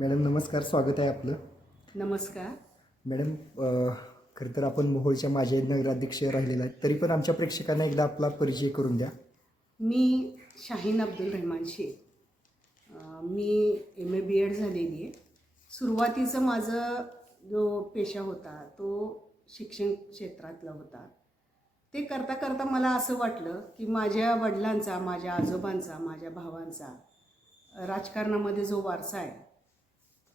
Madam नमस्कार स्वागत आहे आपलं. नमस्कार. मॅडम खरं तर आपण मोहोळच्या माझे नगराध्यक्ष राहिलेले आहेत तरी पण आमच्या प्रेक्षकांना एकदा आपला परिचय करून द्या. मी शाहीन अब्दुल रहमान शेख. मी एम ए बी एड झालेली आहे. सुरुवातीचं माझं जो पेशा होता तो शिक्षण क्षेत्रातला होता. ते करता करता मला असं वाटलं की माझ्या वडिलांचा माझ्या आजोबांचा माझ्या भावांचा राजकारणामध्ये जो वारसा आहे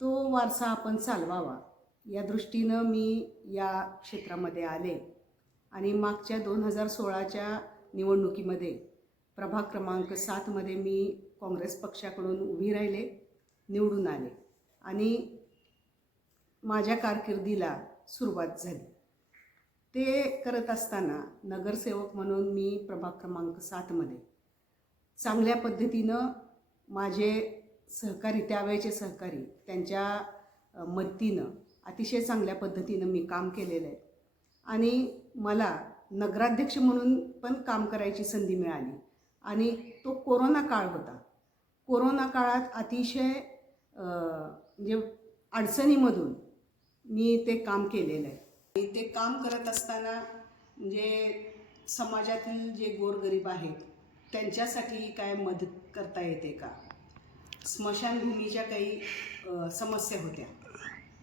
तो वारसा आपण चालवावा. या दृष्टीनं मी या क्षेत्रामध्ये आले आणि मागच्या दोन हजार सोळाच्या निवडणुकीमध्ये प्रभाग क्रमांक सातमध्ये मी काँग्रेस पक्षाकडून उभी राहिले निवडून आले आणि माझ्या कारकिर्दीला सुरुवात झाली. ते करत असताना नगरसेवक म्हणून मी प्रभाग क्रमांक सातमध्ये चांगल्या पद्धतीनं माझे सहकारी त्यावेळेचे सहकारी त्यांच्या मदतीनं अतिशय चांगल्या पद्धतीनं मी काम केलेलं आहे. आणि मला नगराध्यक्ष म्हणून पण काम करायची संधी मिळाली. आणि तो कोरोना काळ होता. कोरोना काळात अतिशय म्हणजे अडचणीमधून मी ते काम केलेलं आहे. आणि ते काम करत असताना म्हणजे समाजातील जे गोरगरीब आहेत त्यांच्यासाठी काय मदत करता येते का? स्मशानभूमीच्या काही समस्या होत्या.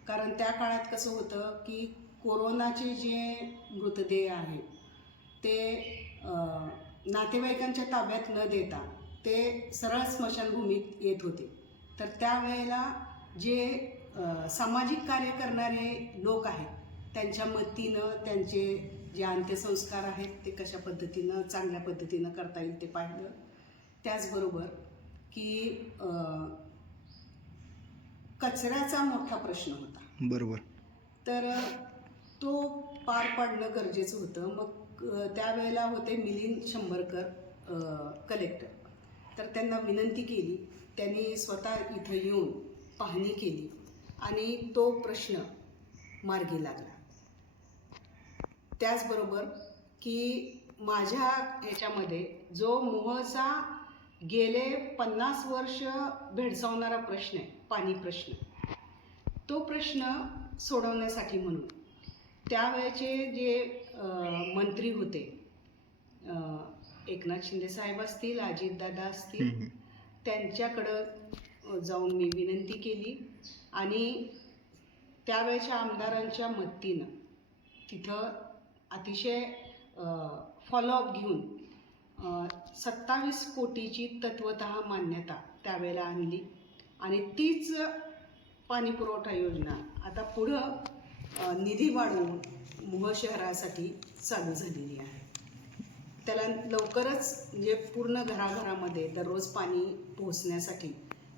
कारण त्या काळात कसं होतं की कोरोनाचे जे मृतदेह आहेत ते नातेवाईकांच्या ताब्यात न देता ते सरळ स्मशानभूमीत येत होते. तर त्यावेळेला जे सामाजिक कार्य करणारे लोक आहेत त्यांच्या मदतीनं त्यांचे जे अंत्यसंस्कार आहेत ते कशा पद्धतीनं चांगल्या पद्धतीनं करता येईल ते पाहिलं. त्याचबरोबर की कचऱ्याचा मोठा प्रश्न होता. बरोबर. तर तो पार पाडणं गरजेचं होतं. मग त्यावेळेला होते मिलिंद शंभरकर कलेक्टर तर त्यांना विनंती केली. त्यांनी स्वतः इथं येऊन पाहणी केली आणि तो प्रश्न मार्गी लागला. त्याचबरोबर की माझ्या ह्याच्यामध्ये जो मोहचा गेले पन्नास वर्ष भेडसावणारा प्रश्न आहे पाणी प्रश्न. तो प्रश्न सोडवण्यासाठी म्हणून. त्यावेळेचे जे मंत्री होते एकनाथ शिंदे साहेब असतील अजितदादा असतील त्यांच्याकडं जाऊन मी विनंती केली आणि त्यावेळेच्या आमदारांच्या मदतीनं तिथं अतिशय फॉलोअप घेऊन सत्तावीस कोटीची तत्वत मान्यता त्यावेळेला आणली. आणि तीच पाणी पुरवठा योजना आता पुढं निधी वाढवून मुह शहरासाठी चालू झालेली आहे. त्याला लवकरच म्हणजे पूर्ण घराघरामध्ये दररोज पाणी पोहोचण्यासाठी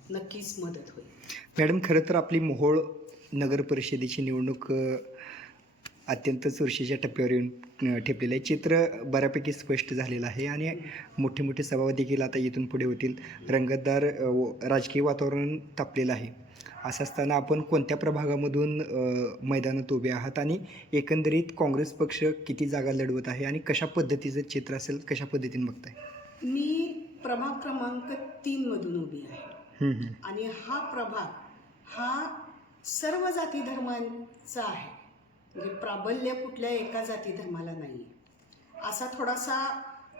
नक्कीच मदत होईल. मॅडम खरं तर आपली मोहोळ नगर परिषदेची निवडणूक अत्यंत चुरशीच्या टप्प्यावर येऊन ठेपलेलं आहे. चित्र बऱ्यापैकी स्पष्ट झालेलं आहे आणि मोठे मोठे सभा देखील आता इथून पुढे होतील. रंगतदार राजकीय वातावरण तापलेलं आहे. असं असताना आपण कोणत्या प्रभागामधून मैदानात उभे आहात आणि एकंदरीत काँग्रेस पक्ष किती जागा लढवत आहे आणि कशा पद्धतीचं चित्र असेल कशा पद्धतीने बघताय? मी प्रभाग क्रमांक तीनमधून उभी आहे. आणि हा प्रभाग हा सर्व जाती धर्मांचा आहे. म्हणजे प्राबल्य कुठल्या एका जाती धर्माला नाही आहे असा थोडासा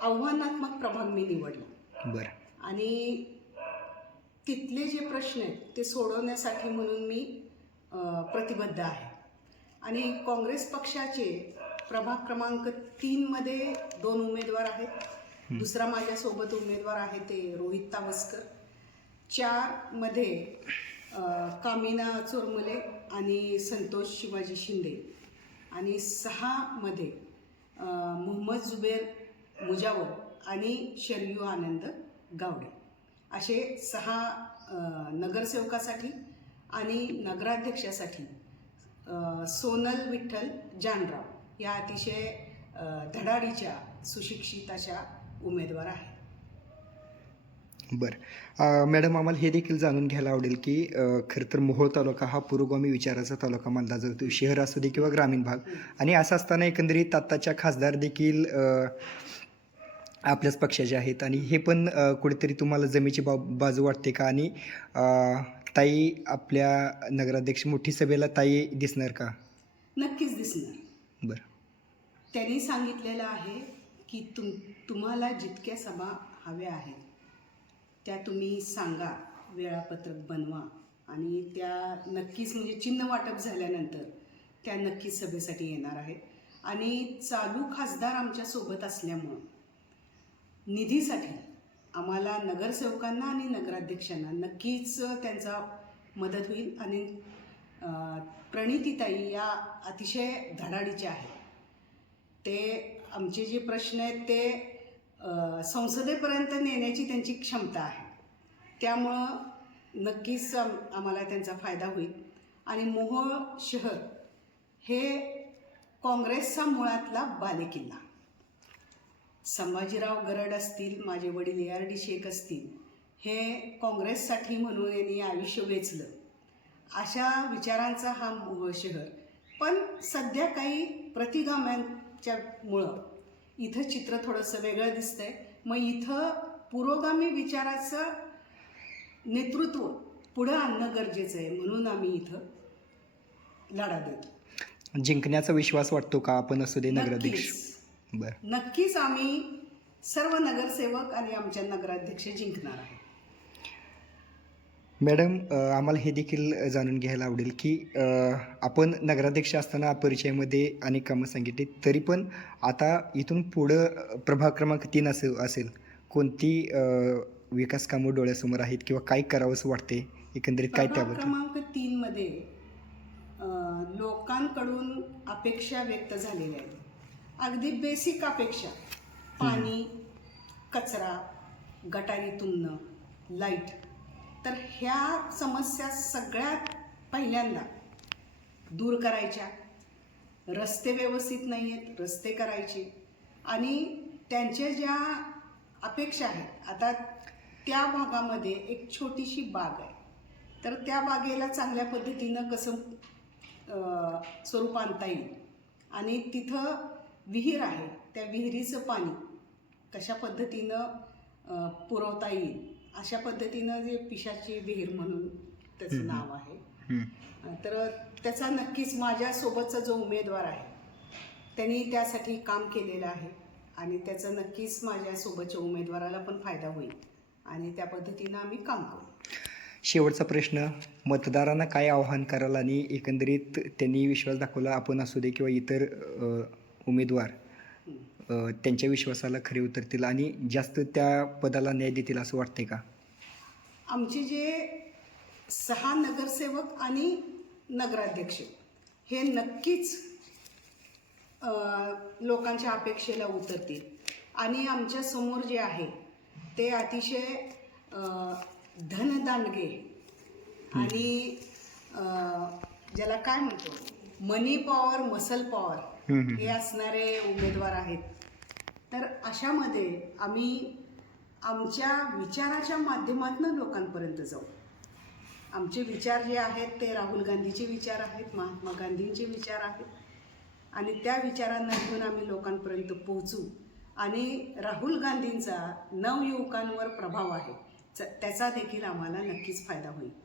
आव्हानात्मक प्रभाग मी निवडला. बरं. आणि तिथले जे प्रश्न आहेत ते सोडवण्यासाठी म्हणून मी प्रतिबद्ध आहे. आणि काँग्रेस पक्षाचे प्रभाग क्रमांक तीनमध्ये दोन उमेदवार आहेत. दुसरा माझ्यासोबत उमेदवार आहे ते रोहित तावस्कर. चारमध्ये कामिना चोरमले आणि संतोष शिवाजी शिंदे. आणि सहामध्ये मोहम्मद जुबेर मुजावर आणि शरयू आनंद गावडे. असे सहा नगरसेवकासाठी आणि नगराध्यक्षासाठी सोनल विठ्ठल जानराव या अतिशय धडाडीच्या सुशिक्षित अशा उमेदवार आहेत. बरं. मॅडम आम्हाला हे देखील जाणून घ्यायला आवडेल की खरं तर मोहोळ तालुका हा पुरोगामी विचाराचा तालुका मानला जातो. शहर असू दे किंवा ग्रामीण भाग. आणि असं असताना एकंदरीत आत्ताच्या खासदार देखील आपल्याच पक्षाचे आहेत. आणि हे पण कुठेतरी तुम्हाला जमेची बा बाजू वाटते का? आणि ताई आपल्या नगराध्यक्ष मोठी सभेला ताई दिसणार का? नक्कीच दिसणार. बरं. त्यांनी सांगितलेलं आहे की तुम तुम्हाला जितक्या सभा हव्या आहेत त्या तुम्ही सांगा वेळापत्रक बनवा. आणि त्या नक्कीच म्हणजे चिन्ह वाटप झाल्यानंतर त्या नक्कीच सभेसाठी येणार आहेत. आणि चालू खासदार आमच्यासोबत असल्यामुळं निधीसाठी आम्हाला नगरसेवकांना आणि नगराध्यक्षांना नक्कीच त्यांचा मदत होईल. आणि प्रणितीताई या अतिशय धडाडीच्या आहेत. ते आमचे जे प्रश्न आहेत ते संसदेपर्यंत नेण्याची त्यांची क्षमता आहे. त्यामुळं नक्कीच आम्हाला त्यांचा फायदा होईल. आणि मोहोळ शहर हे काँग्रेसचा मुळातला बालेकिल्ला. संभाजीराव गरड असतील माझे वडील ए आर डी शेख असतील हे काँग्रेससाठी म्हणून यांनी आयुष्य वेचलं. अशा विचारांचा हा मोहोळ शहर. पण सध्या काही प्रतिगाम्यांच्या मुळं इथं चित्र थोडंसं वेगळं दिसतंय. मग इथं पुरोगामी विचाराचं नेतृत्व पुढं आणणं गरजेचं आहे म्हणून आम्ही इथं लढा देतो. जिंकण्याचा विश्वास वाटतो का? आपण असू दे नगराध्यक्ष नक्कीच. बरं. नक्कीच आम्ही सर्व नगरसेवक आणि आमच्या नगराध्यक्ष जिंकणार आहे मॅडम आम्हाला हे देखील जाणून घ्यायला आवडेल की आपण नगराध्यक्ष असताना परिचयामध्ये अनेक कामं सांगितली तरी पण आता इथून पुढं प्रभाग क्रमांक तीन असेल असेल कोणती विकास कामं डोळ्यासमोर आहेत किंवा काय करावंसं वाटते एकंदरीत काय त्याबद्दल? क्रमांक तीन मध्ये अं, लोकांकडून अपेक्षा व्यक्त झालेल्या आहेत. अगदी बेसिक अपेक्षा. पाणी कचरा गटारी तुंबणं लाइट तर ह्या समस्या सगळ्यात पहिल्यांदा दूर करायच्या. रस्ते व्यवस्थित नाही आहेत रस्ते करायचे. आणि त्यांच्या ज्या अपेक्षा आहेत आता त्या भागामध्ये एक छोटीशी बाग आहे. तर त्या बागेला चांगल्या पद्धतीनं कसं स्वरूप आणता येईल? आणि तिथं विहीर आहे त्या विहिरीचं पाणी कशा पद्धतीनं पुरवता येईल? अशा पद्धतीनं जे पिशाची विहीर म्हणून त्याचं. नाव आहे हं. तर त्याचा नक्कीच माझ्यासोबतचा जो उमेदवार आहे त्यांनी त्यासाठी काम केलेलं आहे आणि त्याचा नक्कीच माझ्यासोबतच्या उमेदवाराला पण फायदा होईल आणि त्या पद्धतीनं आम्ही काम करू शेवटचा प्रश्न मतदारांना काय आव्हान कराल आणि एकंदरीत त्यांनी विश्वास दाखवला आपण असू दे किंवा इतर उमेदवार त्यांच्या विश्वासाला खरे उतरतील आणि जास्त त्या पदाला न्याय देतील असं वाटतंय का? आमचे जे सहा नगरसेवक आणि नगराध्यक्ष हे नक्कीच लोकांच्या अपेक्षेला उतरतील. आणि आमच्यासमोर जे आहे ते अतिशय अ, धनदांडगे आणि ज्याला काय म्हणतो? मनी पॉवर मसल पॉवर हे असणारे उमेदवार आहेत. तर अशामध्ये आम्ही आमच्या विचाराच्या माध्यमातून लोकांपर्यंत जाऊ. आमचे विचार जे आहेत ते राहुल गांधीचे विचार आहेत महात्मा गांधींचे विचार आहेत. आणि त्या विचारांना घेऊन आम्ही लोकांपर्यंत पोहोचू. आणि राहुल गांधींचा नवयुवकांवर प्रभाव आहे. त्याचा देखील आम्हाला नक्कीच फायदा होईल.